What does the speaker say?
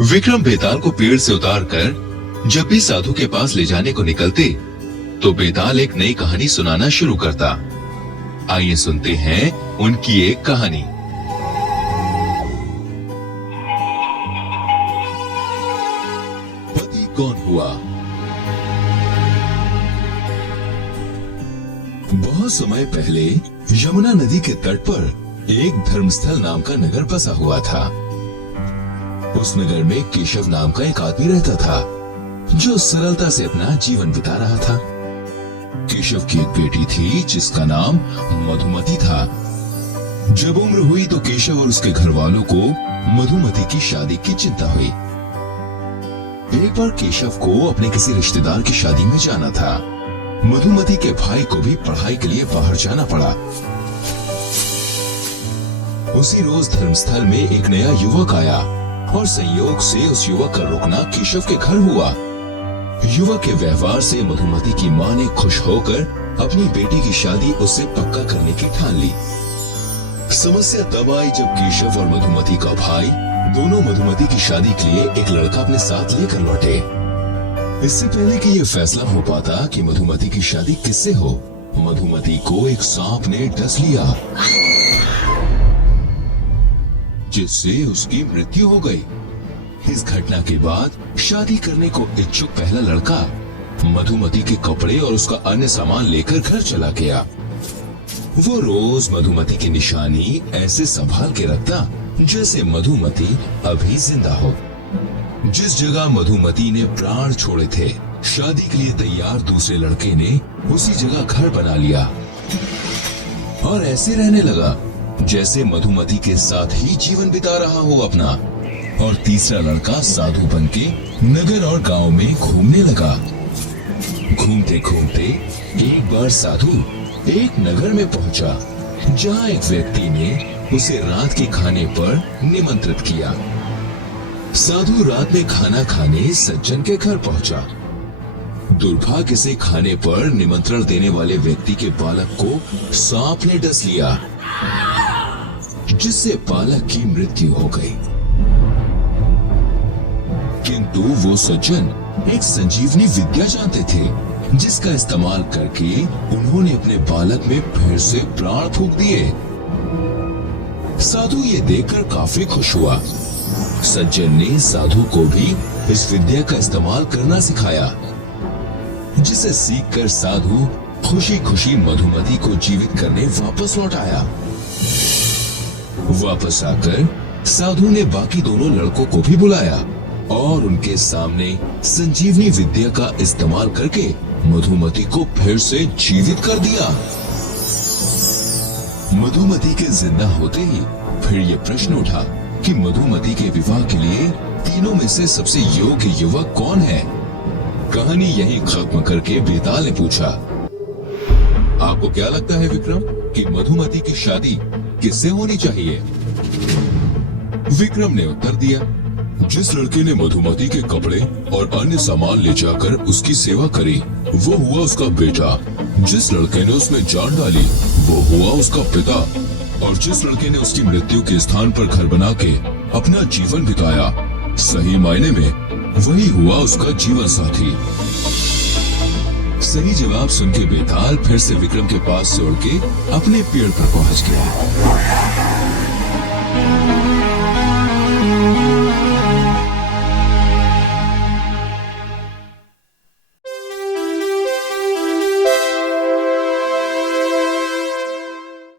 विक्रम बेताल को पेड़ से उतारकर जब भी साधु के पास ले जाने को निकलते तो बेताल एक नई कहानी सुनाना शुरू करता। आइए सुनते हैं उनकी एक कहानी। पति कौन हुआ। बहुत समय पहले यमुना नदी के तट पर एक धर्मस्थल नाम का नगर बसा हुआ था। उस नगर में केशव नाम का एक आदमी रहता था जो सरलता से अपना जीवन बिता रहा था। केशव की एक बेटी थी जिसका नाम मधुमती था। जब उम्र हुई तो केशव और उसके घर वालों को मधुमती की शादी की चिंता हुई। एक बार केशव को अपने किसी रिश्तेदार की शादी में जाना था। मधुमती के भाई को भी पढ़ाई के लिए बाहर जाना पड़ा। उसी रोज धर्मस्थल में एक नया युवक आया और संयोग से उस युवक का रुकना केशव के घर हुआ। युवक के व्यवहार से मधुमती की मां ने खुश होकर अपनी बेटी की शादी उससे पक्का करने की ठान ली। समस्या तब आई जब केशव और मधुमती का भाई दोनों मधुमती की शादी के लिए एक लड़का अपने साथ लेकर लौटे। इससे पहले कि यह फैसला हो पाता कि मधुमती की शादी किससे हो, मधुमती को एक सांप ने डस लिया जिससे उसकी मृत्यु हो गई। इस घटना के बाद शादी करने को इच्छुक पहला लड़का मधुमती के कपड़े और उसका अन्य सामान लेकर घर चला गया। वो रोज मधुमती की निशानी ऐसे संभाल के रखता जैसे मधुमती अभी जिंदा हो। जिस जगह मधुमती ने प्राण छोड़े थे, शादी के लिए तैयार दूसरे लड़के ने उसी जगह घर बना लिया और ऐसे रहने लगा जैसे मधुमती के साथ ही जीवन बिता रहा हो अपना। और तीसरा लड़का साधु बनके नगर और गांव में घूमने लगा। घूमते घूमते एक बार साधु एक नगर में पहुंचा जहां एक व्यक्ति ने उसे रात के खाने पर निमंत्रित किया। साधु रात में खाना खाने सज्जन के घर पहुंचा। दुर्भाग्य से खाने पर निमंत्रण देने वाले व्यक्ति के बालक को सांप ने डस लिया जिससे बालक की मृत्यु हो गई। किंतु वो सज्जन एक संजीवनी विद्या जानते थे जिसका इस्तेमाल करके उन्होंने अपने बालक में फिर से प्राण फूंक दिए। साधु ये देखकर काफी खुश हुआ। सज्जन ने साधु को भी इस विद्या का इस्तेमाल करना सिखाया जिसे सीखकर साधु खुशी खुशी मधुमती को जीवित करने वापस लौट आया। वापस आकर साधु ने बाकी दोनों लड़कों को भी बुलाया और उनके सामने संजीवनी विद्या का इस्तेमाल करके मधुमती को फिर से जीवित कर दिया। मधुमती के जिंदा होते ही फिर ये प्रश्न उठा कि मधुमती के विवाह के लिए तीनों में से सबसे योग्य युवक कौन है। कहानी यहीं खत्म करके बेताल ने पूछा, आपको क्या लगता है विक्रम कि मधुमती की शादी किससे होनी चाहिए। विक्रम ने उत्तर दिया, जिस लड़के ने मधुमती के कपड़े और अन्य सामान ले जाकर उसकी सेवा करी वो हुआ उसका बेटा। जिस लड़के ने उसमें जान डाली वो हुआ उसका पिता। और जिस लड़के ने उसकी मृत्यु के स्थान पर घर बना के अपना जीवन बिताया, सही मायने में वही हुआ उसका जीवन साथी। सही जवाब सुन के बेताल फिर से विक्रम के पास से उड़ के अपने पेड़ पर पहुंच गया।